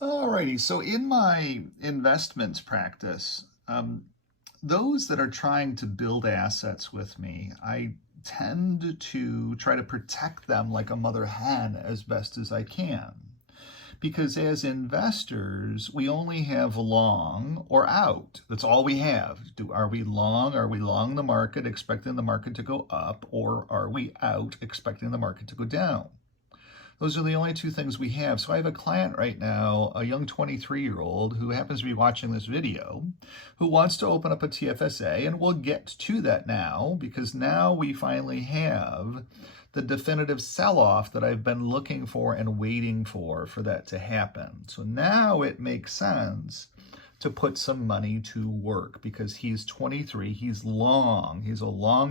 Alrighty, so in my investments practice, those that are trying to build assets with me, I tend to try to protect them like a mother hen as best as I can. Because as investors, we only have long or out. That's all we have. Are we long? Are we long the market, expecting the market to go up, or are we out, expecting the market to go down? Those are the only two things we have. So I have a client right now, a young 23-year-old who happens to be watching this video, who wants to open up a TFSA, and we'll get to that now because now we finally have the definitive sell-off that I've been looking for and waiting for that to happen. So now it makes sense to put some money to work because he's 23, he's a long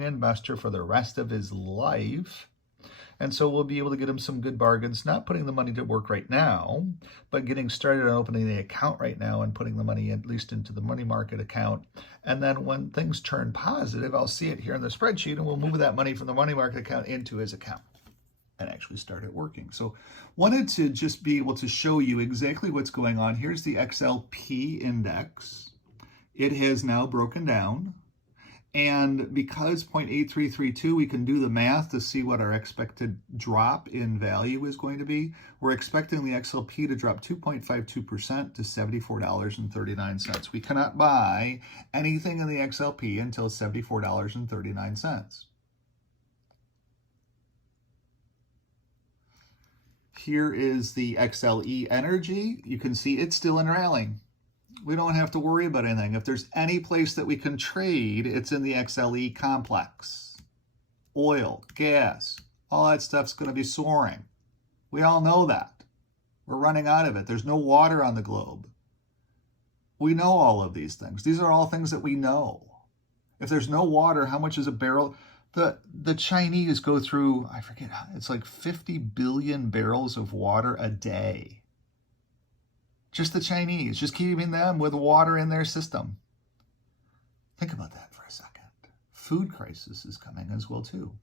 investor for the rest of his life. And so we'll be able to get him some good bargains, not putting the money to work right now, but getting started on opening the account right now and putting the money at least into the money market account. And then when things turn positive, I'll see it here in the spreadsheet and we'll move that money from the money market account into his account and actually start it working. So wanted to just be able to show you exactly what's going on. Here's the XLP index. It has now broken down. And because 0.8332, we can do the math to see what our expected drop in value is going to be. We're expecting the XLP to drop 2.52% to $74.39. We cannot buy anything in the XLP until $74.39. Here is the XLE energy. You can see it's still in rallying. We don't have to worry about anything. If there's any place that we can trade, it's in the XLE complex. Oil, gas, all that stuff's going to be soaring. We all know that. We're running out of it. There's no water on the globe. We know all of these things. These are all things that we know. If there's no water, how much is a barrel? The Chinese go through, I forget, it's like 50 billion barrels of water a day. Just the Chinese, just keeping them with water in their system. Think about that for a second. Food crisis is coming as well too.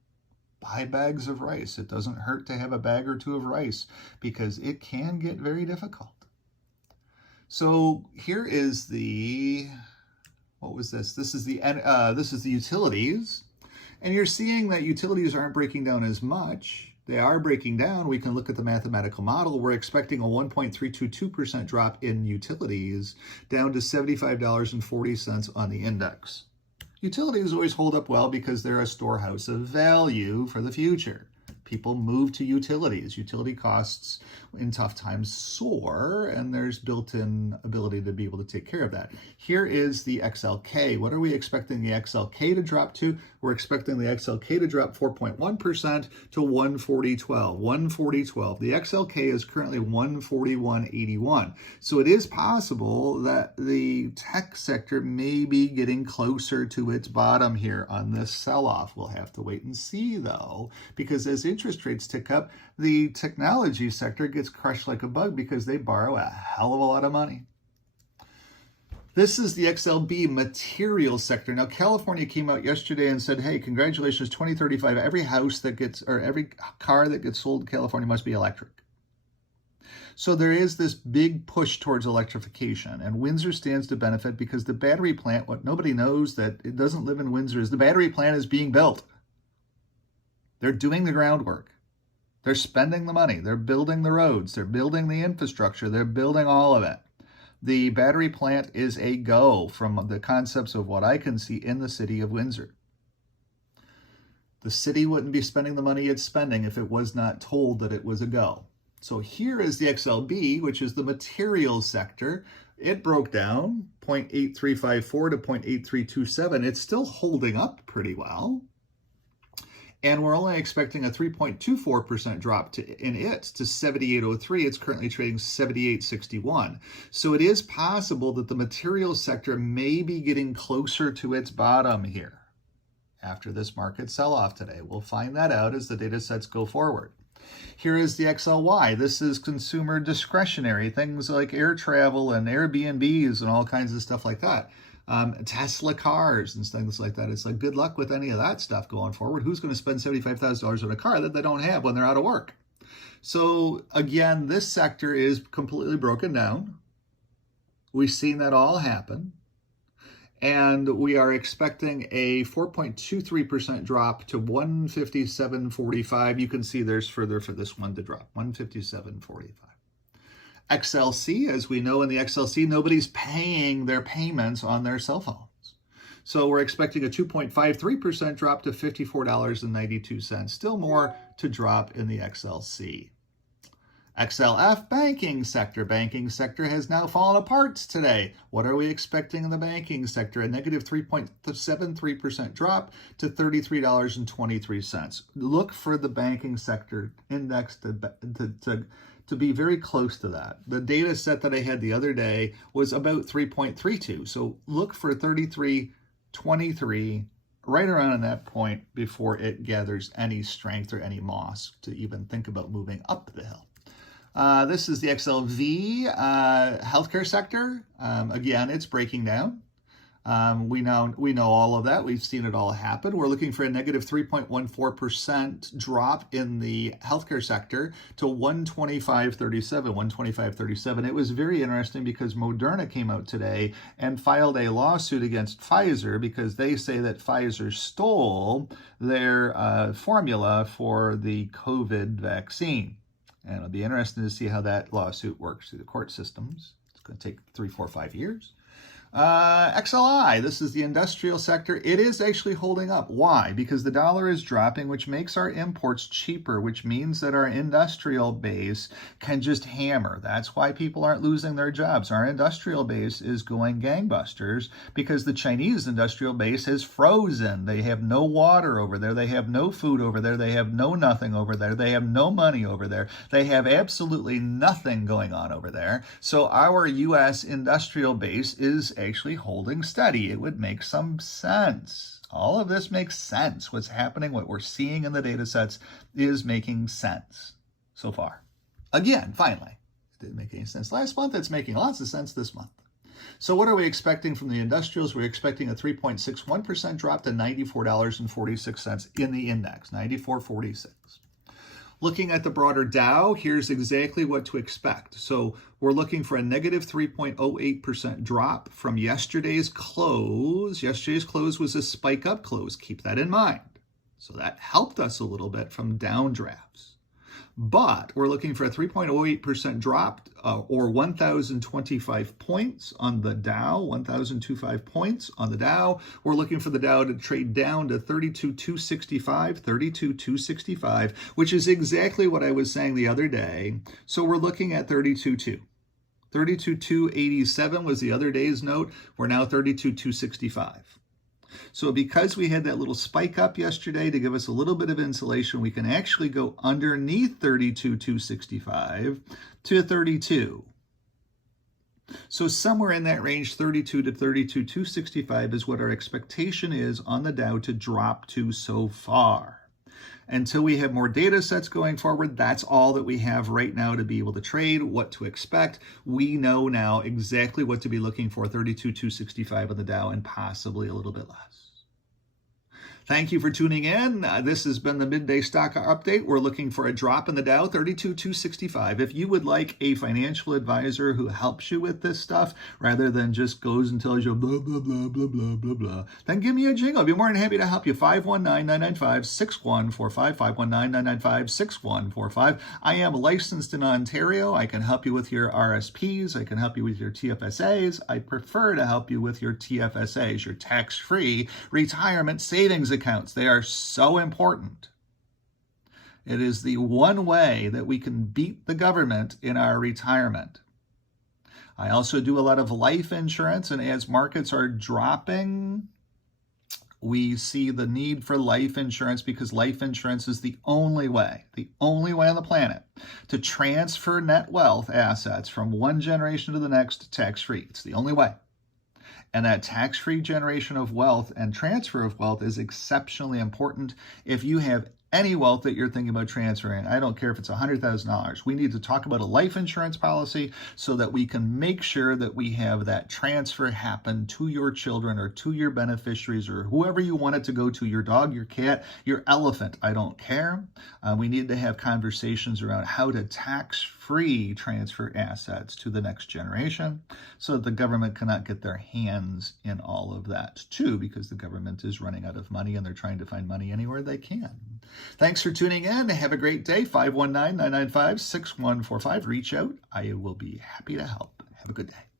Buy bags of rice. It doesn't hurt to have a bag or two of rice because it can get very difficult. So here is the, what was this? This is the utilities. And you're seeing that utilities aren't breaking down as much. They are breaking down. We can look at the mathematical model. We're expecting a 1.322% drop in utilities down to $75.40 on the index. Utilities always hold up well because they're a storehouse of value for the future. People move to utilities. Utility costs in tough times soar, and there's built-in ability to be able to take care of that. Here is the XLK. What are we expecting the XLK to drop to? We're expecting the XLK to drop 4.1% to 140.12. 140.12. The XLK is currently 141.81. So it is possible that the tech sector may be getting closer to its bottom here on this sell-off. We'll have to wait and see, though, because as interest rates tick up, the technology sector gets crushed like a bug because they borrow a hell of a lot of money. This is the Xlb Material Sector. Now, California came out yesterday and said, hey, congratulations, 2035, every house that gets, or every car that gets sold in California must be electric. So there is this big push towards electrification, and Windsor stands to benefit because the battery plant, what nobody knows that it doesn't live in Windsor, is the battery plant is being built. They're doing the groundwork. They're spending the money. They're building the roads. They're building the infrastructure. They're building all of it. The battery plant is a go from the concepts of what I can see in the city of Windsor. The city wouldn't be spending the money it's spending if it was not told that it was a go. So here is the XLB, which is the material sector. It broke down 0.8354 to 0.8327. It's still holding up pretty well. And we're only expecting a 3.24% drop in it to 78.03. It's currently trading 78.61. So it is possible that the materials sector may be getting closer to its bottom here after this market sell-off today. We'll find that out as the data sets go forward. Here is the XLY. This is consumer discretionary, things like air travel and Airbnbs and all kinds of stuff like that. Tesla cars and things like that. It's like, good luck with any of that stuff going forward. Who's going to spend $75,000 on a car that they don't have when they're out of work? So again, this sector is completely broken down. We've seen that all happen. And we are expecting a 4.23% drop to 157.45. You can see there's further for this one to drop, 157.45. XLC, as we know in the XLC, nobody's paying their payments on their cell phones. So we're expecting a 2.53% drop to $54.92. Still more to drop in the XLC. XLF banking sector. Banking sector has now fallen apart today. What are we expecting in the banking sector? A negative 3.73% drop to $33.23. Look for the banking sector index to be very close to that. The data set that I had the other day was about 3.32. So look for 33.23, right around that point before it gathers any strength or any moss to even think about moving up the hill. This is the Xlb healthcare sector. Again, it's breaking down. We know all of that. We've seen it all happen. We're looking for a negative 3.14% drop in the healthcare sector to 125.37, 125.37. It was very interesting because Moderna came out today and filed a lawsuit against Pfizer because they say that Pfizer stole their formula for the COVID vaccine. And it'll be interesting to see how that lawsuit works through the court systems. It's going to take 3, 4, 5 years. XLI, this is the industrial sector. It is actually holding up. Why? Because the dollar is dropping, which makes our imports cheaper, which means that our industrial base can just hammer. That's why people aren't losing their jobs. Our industrial base is going gangbusters because the Chinese industrial base is frozen. They have no water over there. They have no food over there. They have no nothing over there. They have no money over there. They have absolutely nothing going on over there. So our U.S. industrial base is actually holding steady. It would make some sense. All of this makes sense. What's happening, what we're seeing in the data sets is making sense so far. Again, finally, it didn't make any sense last month. It's making lots of sense this month. So what are we expecting from the industrials? We're expecting a 3.61% drop to $94.46 in the index, 94.46. Looking at the broader Dow, here's exactly what to expect. So we're looking for a negative 3.08% drop from yesterday's close. Yesterday's close was a spike up close. Keep that in mind. So that helped us a little bit from downdrafts. But we're looking for a 3.08% drop or 1,025 points on the Dow, 1,025 points on the Dow. We're looking for the Dow to trade down to 32,265, 32,265, which is exactly what I was saying the other day. So we're looking at 32,2. 32,287 was the other day's note. We're now 32,265. So because we had that little spike up yesterday to give us a little bit of insulation, we can actually go underneath 32,265 to 32. So somewhere in that range, 32 to 32,265 is what our expectation is on the Dow to drop to so far. Until we have more data sets going forward, that's all that we have right now to be able to trade, what to expect. We know now exactly what to be looking for, 32,265 on the Dow and possibly a little bit less. Thank you for tuning in. This has been the Midday Stock Update. We're looking for a drop in the Dow, 32,265. If you would like a financial advisor who helps you with this stuff, rather than just goes and tells you blah, blah, blah, blah, blah, blah, blah, then give me a jingle. I'll be more than happy to help you. 519-995-6145, 519-995-6145. I am licensed in Ontario. I can help you with your RSPs. I can help you with your TFSAs. I prefer to help you with your TFSAs, your tax-free retirement savings accounts. They are so important. It is the one way that we can beat the government in our retirement. I also do a lot of life insurance, and as markets are dropping, we see the need for life insurance because life insurance is the only way on the planet to transfer net wealth assets from one generation to the next tax-free. It's the only way. And that tax-free generation of wealth and transfer of wealth is exceptionally important. If you have any wealth that you're thinking about transferring. I don't care if it's $100,000. We need to talk about a life insurance policy so that we can make sure that we have that transfer happen to your children or to your beneficiaries or whoever you want it to go to, your dog, your cat, your elephant. I don't care. We need to have conversations around how to tax-free transfer assets to the next generation so that the government cannot get their hands in all of that too, because the government is running out of money and they're trying to find money anywhere they can. Thanks for tuning in. Have a great day. 519-995-6145. Reach out. I will be happy to help. Have a good day.